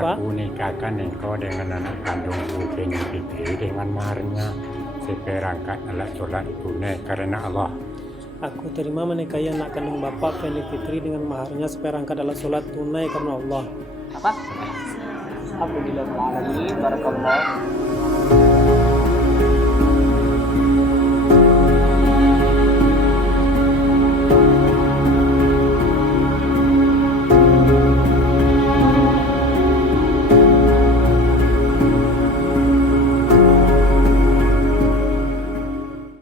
Pak? Aku nikahkan engkau dengan anak kandungku Penny Fitri dengan maharnya seperangkat alat sholat tunai karena Allah. Aku terima menikahi anak kandung Bapak Penny Fitri dengan maharnya seperangkat alat sholat tunai karena Allah. Apa? Alhamdulillah alamin barakallah.